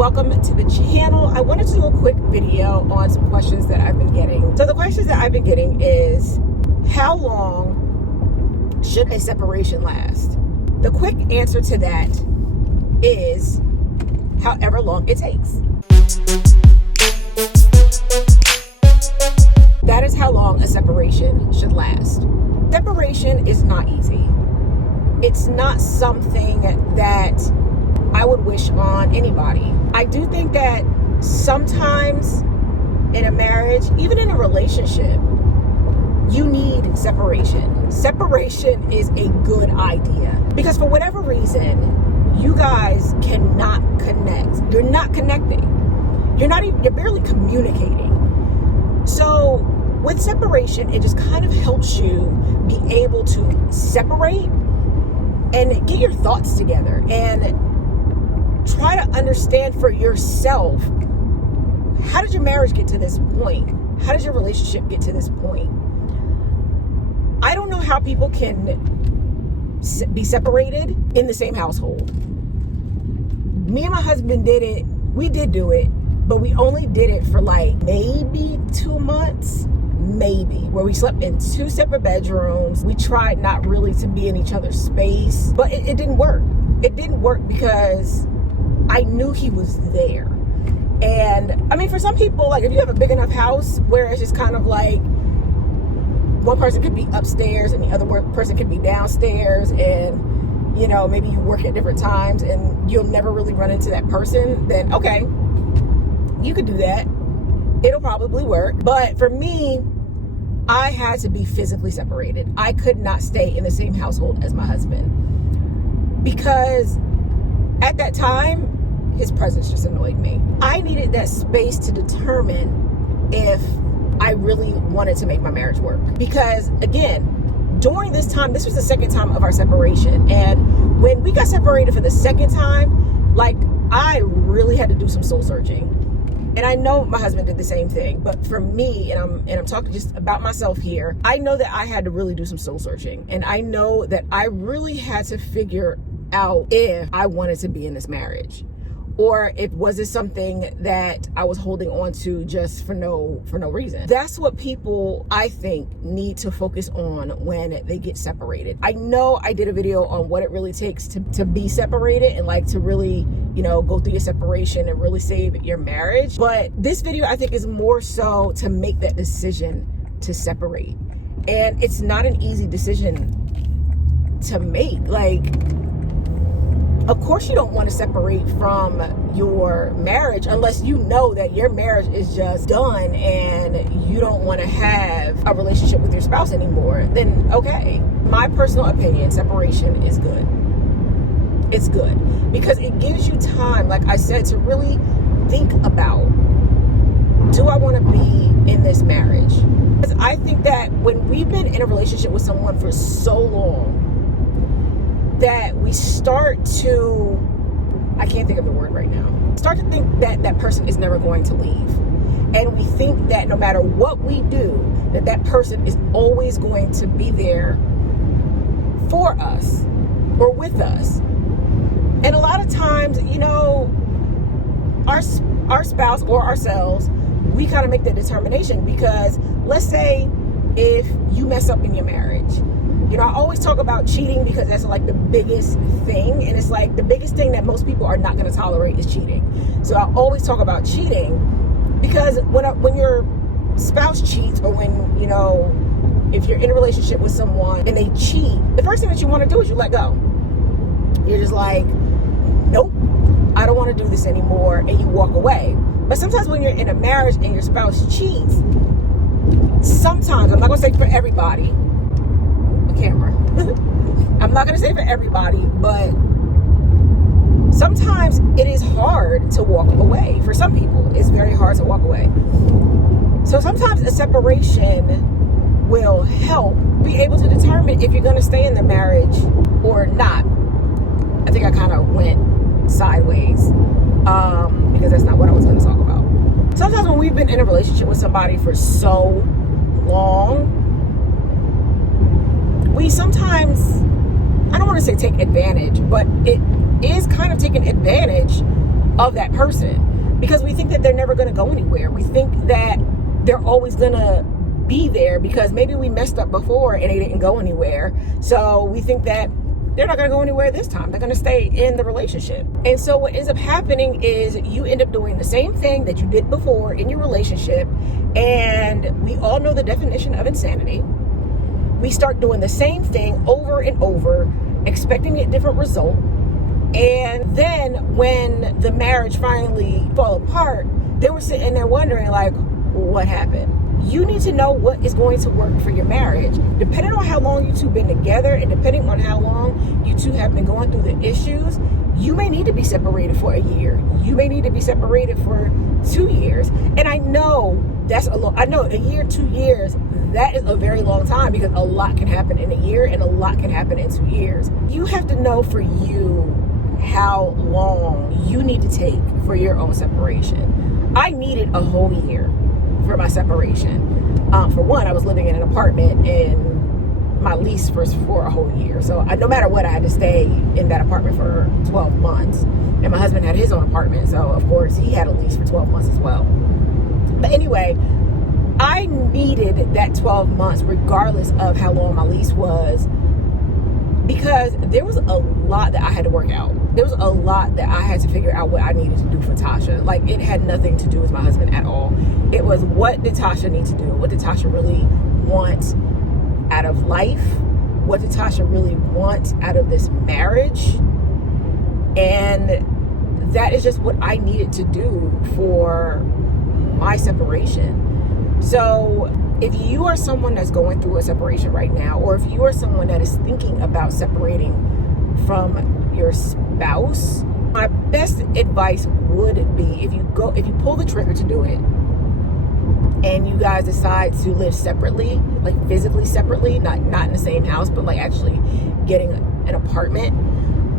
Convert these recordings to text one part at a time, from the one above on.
welcome to the channel. I wanted to do a quick video on some questions that I've been getting. So the questions that I've been getting is, how long should a separation last? The quick answer to that is however long it takes. That is how long a separation should last. Separation is not easy. It's not something that I would wish on anybody. I do think that sometimes in a marriage, even in a relationship, you need separation. Separation is a good idea because for whatever reason, you guys cannot connect. You're not connecting. You're barely communicating. So with separation, it just kind of helps you be able to separate and get your thoughts together and try to understand for yourself, how did your marriage get to this point? How did your relationship get to this point? I don't know how people can be separated in the same household. Me and my husband did it. We did do it, but we only did it for like maybe 2 months, where we slept in 2 separate bedrooms. We tried not really to be in each other's space, but it didn't work. It didn't work because I knew he was there. And I mean, for some people, like if you have a big enough house where it's just kind of like one person could be upstairs and the other person could be downstairs, and you know, maybe you work at different times and you'll never really run into that person, then okay, you could do that. It'll probably work. But for me, I had to be physically separated. I could not stay in the same household as my husband because at that time, his presence just annoyed me. I needed that space to determine if I really wanted to make my marriage work. Because again, during this time, this was the second time of our separation. And when we got separated for the second time, like I really had to do some soul searching. And I know my husband did the same thing, but for me, and I'm talking just about myself here, I know that I had to really do some soul searching. And I know that I really had to figure out if I wanted to be in this marriage, or if was it something that I was holding on to just for no reason. That's what people, I think, need to focus on when they get separated. I know I did a video on what it really takes to be separated and like to really, you know, go through your separation and really save your marriage. But this video, I think, is more so to make that decision to separate. And it's not an easy decision to make. Like, of course you don't want to separate from your marriage unless you know that your marriage is just done and you don't want to have a relationship with your spouse anymore. Then okay. My personal opinion, separation is good. It's good because it gives you time, like I said, to really think about, do I want to be in this marriage? Because I think that when we've been in a relationship with someone for so long, that we start to, I can't think of the word right now, start to think that that person is never going to leave. And we think that no matter what we do, that that person is always going to be there for us or with us. And a lot of times, you know, our spouse or ourselves, we kind of make that determination because let's say if you mess up in your marriage, you know, I always talk about cheating because that's like the biggest thing. And it's like the biggest thing that most people are not going to tolerate is cheating. So I always talk about cheating because when your spouse cheats, or when, you know, if you're in a relationship with someone and they cheat, the first thing that you want to do is you let go. You're just like, nope, I don't want to do this anymore. And you walk away. But sometimes when you're in a marriage and your spouse cheats, sometimes, I'm not going to say for everybody, camera. I'm not going to say for everybody, but sometimes it is hard to walk away. For some people, it's very hard to walk away. So sometimes a separation will help be able to determine if you're going to stay in the marriage or not. I think I kind of went sideways because that's not what I was going to talk about. Sometimes when we've been in a relationship with somebody for so long, we sometimes, I don't want to say take advantage, but it is kind of taking advantage of that person, because we think that they're never going to go anywhere. We think that they're always going to be there because maybe we messed up before and they didn't go anywhere. So we think that they're not going to go anywhere this time. They're going to stay in the relationship. And so what ends up happening is you end up doing the same thing that you did before in your relationship. And we all know the definition of insanity. We start doing the same thing over and over, expecting a different result. And then when the marriage finally fell apart, they were sitting there wondering, like, what happened? You need to know what is going to work for your marriage. Depending on how long you two have been together and depending on how long you two have been going through the issues, you may need to be separated for a year. You may need to be separated for 2 years. And I know that's a lot. I know a year, 2 years, that is a very long time, because a lot can happen in a year and a lot can happen in 2 years. You have to know for you how long you need to take for your own separation. I needed a whole year for my separation. For one, I was living in an apartment and my lease was for a whole year. So no matter what, I had to stay in that apartment for 12 months. And my husband had his own apartment. So of course he had a lease for 12 months as well. But anyway, I needed that 12 months regardless of how long my lease was, because there was a lot that I had to work out. There was a lot that I had to figure out what I needed to do for Tasha. Like, it had nothing to do with my husband at all. It was, what did Tasha need to do? What did Tasha really want out of life? What did Tasha really want out of this marriage? And that is just what I needed to do for my separation. So if you are someone that's going through a separation right now, or if you are someone that is thinking about separating from your spouse, my best advice would be, if you pull the trigger to do it and you guys decide to live separately, like physically separately, not in the same house, but like actually getting an apartment.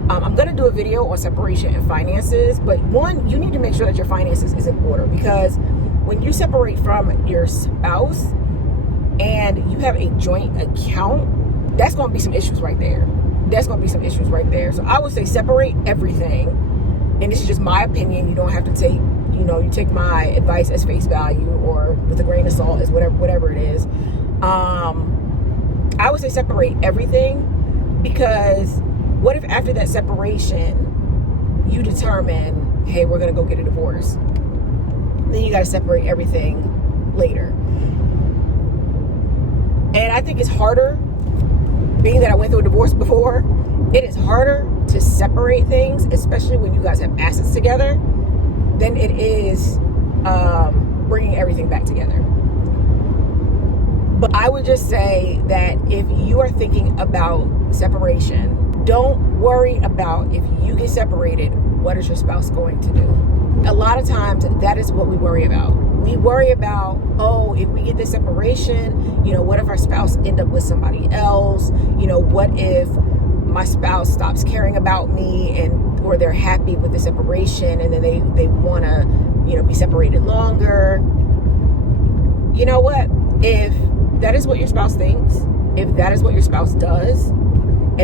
I'm going to do a video on separation and finances, but one, you need to make sure that your finances is in order, because when you separate from your spouse and you have a joint account, that's going to be some issues right there. So I would say separate everything. And this is just my opinion. You don't have to take, you take my advice as face value or with a grain of salt, as whatever it is. I would say separate everything, because what if after that separation you determine, hey, we're going to go get a divorce? Then you got to separate everything later. And I think it's harder, being that I went through a divorce before, it is harder to separate things, especially when you guys have assets together, than it is bringing everything back together. But I would just say that if you are thinking about separation, don't worry about if you get separated, what is your spouse going to do? A lot of times that is what we worry about. We worry about, oh, if we get this separation, what if our spouse end up with somebody else? What if my spouse stops caring about me, or they're happy with the separation and then they want to, be separated longer? You know what? If that is what your spouse thinks, if that is what your spouse does, and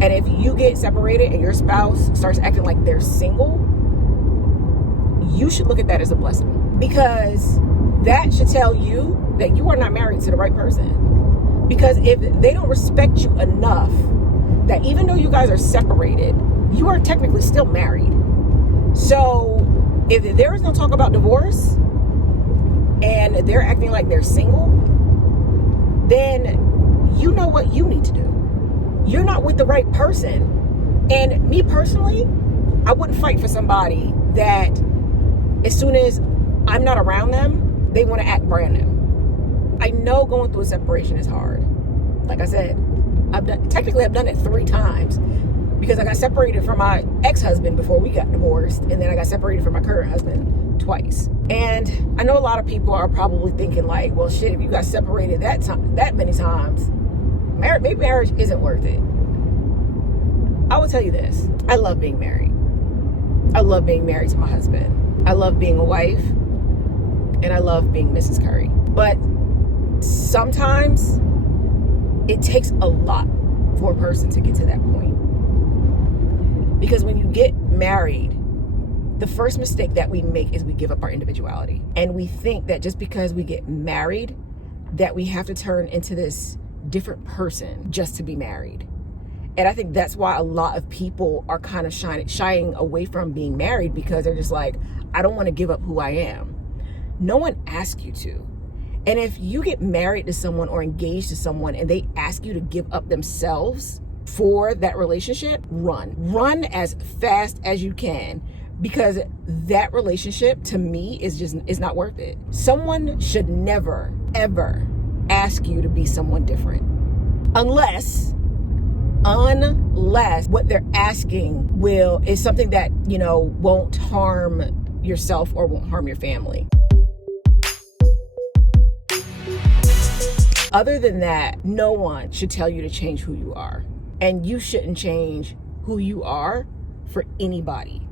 if you get separated and your spouse starts acting like they're single, you should look at that as a blessing, because that should tell you that you are not married to the right person. Because if they don't respect you enough, that even though you guys are separated, you are technically still married. So if there is no talk about divorce and they're acting like they're single, then you know what you need to do. You're not with the right person. And me personally, I wouldn't fight for somebody that as soon as I'm not around them, they want to act brand new. I know going through a separation is hard. Like I said, I've done it 3 times, because I got separated from my ex-husband before we got divorced, and then I got separated from my current husband twice. And I know a lot of people are probably thinking like, well, shit, if you got separated that many times, maybe marriage isn't worth it. I will tell you this: I love being married. I love being married to my husband. I love being a wife, and I love being Mrs. Curry. But sometimes it takes a lot for a person to get to that point. Because when you get married, The first mistake that we make is we give up our individuality. And we think that just because we get married, that we have to turn into this different person just to be married. And I think that's why a lot of people are kind of shying away from being married, because they're just like, I don't want to give up who I am. No one asked you to. And if you get married to someone or engaged to someone and they ask you to give up themselves for that relationship, run. Run as fast as you can, because that relationship to me is not worth it. Someone should never, ever ask you to be someone different. Unless what they're asking is something that, won't harm yourself or won't harm your family. Other than that, no one should tell you to change who you are. And you shouldn't change who you are for anybody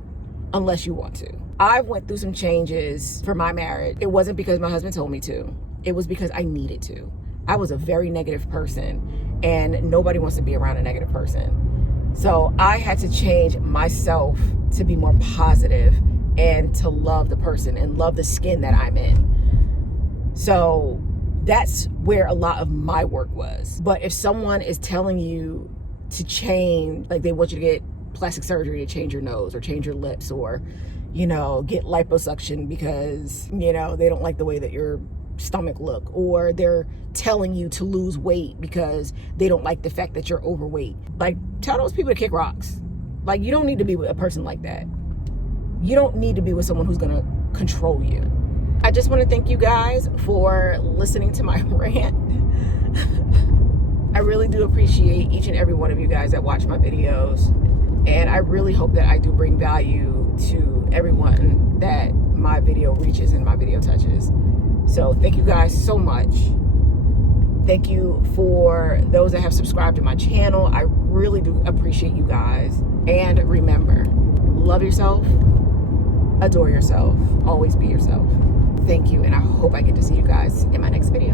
unless you want to. I went through some changes for my marriage. It wasn't because my husband told me to. It was because I needed to. I was a very negative person, and nobody wants to be around a negative person. So I had to change myself to be more positive and to love the person and love the skin that I'm in. So that's where a lot of my work was. But if someone is telling you to change, like they want you to get plastic surgery to change your nose or change your lips, or, get liposuction because, they don't like the way that your stomach look, or they're telling you to lose weight because they don't like the fact that you're overweight. Like, tell those people to kick rocks. Like, you don't need to be with a person like that. You don't need to be with someone who's gonna control you. I just want to thank you guys for listening to my rant. I really do appreciate each and every one of you guys that watch my videos. And I really hope that I do bring value to everyone that my video reaches and my video touches. So thank you guys so much. Thank you for those that have subscribed to my channel. I really do appreciate you guys. And remember, love yourself, adore yourself, always be yourself. Thank you, and I hope I get to see you guys in my next video.